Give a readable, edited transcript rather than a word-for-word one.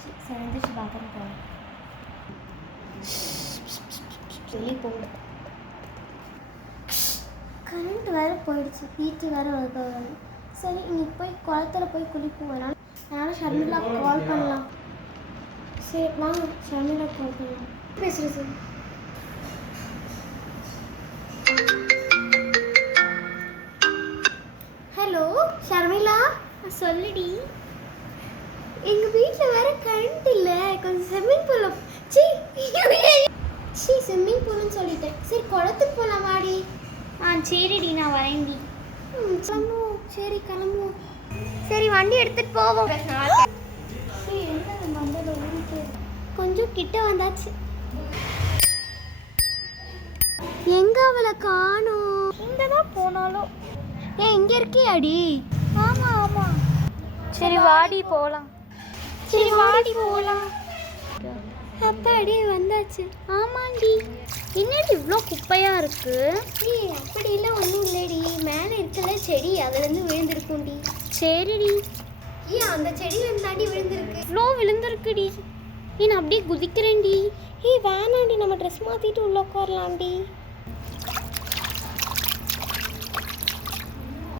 போயிடுச்சு. சரி எந்திரிச்சு பாத்ரூம் போகலாம். வெளியே போகல. கரண்ட் வேறு போயிடுச்சு. வீட்டு வேறு வருது. சரி இன்னைக்கு போய் குளத்துல போய் குளிப்போம். அதனால் ஷர்மிளா கால் பண்ணலாம். சரி வாங்க ஷர்மிளா கால் பண்ணலாம். பேசுகிறேன் சார். ஹலோ ஷர்மிளா, சொல்லுடி. எங்கள் வீட்டில் வேறு கரண்ட் இல்லை. கொஞ்சம் ஸ்விம்மிங் பூலில் ஸ்விம்மிங் பூல்னு சொல்லிட்டேன். சரி குளத்துக்கு போகலாம் வாடி. சரிடி நான் வரேன்டி. கிளம்புவோம். சரி கிளம்புவோம். சரி வண்டி எடுத்துகிட்டு போவோம். சரி எங்கே நம்ம வந்தது ஊருக்கு கொஞ்சம் கிட்ட வந்தாச்சு. எங்க அவளை காணோம். இங்கே தான் போனாலும். இங்கே இருக்கியாடி? ஆமாம் ஆமாம். சரி வாடி போகலாம். சரி வாடி போகலாம். அப்பாடி வந்தாச்சு. ஆமாண்டி. என்னடி இவ்வளோ குப்பையாக இருக்கு? அப்படிலாம் ஒன்றும் இல்லைடி. மேலே இருக்கல செடி, அதுலேருந்து விழுந்திருக்கும்டி. சரிடி. அந்த செடியிலேருந்து தாண்டி விழுந்திருக்கு. இவ்வளோ விழுந்திருக்குடி. நான் அப்படியே குதிக்கிறேன்டி. வேணாண்டி, நம்ம ட்ரெஸ் மாற்றிட்டு உள்ளே உட்காரலாம்டி.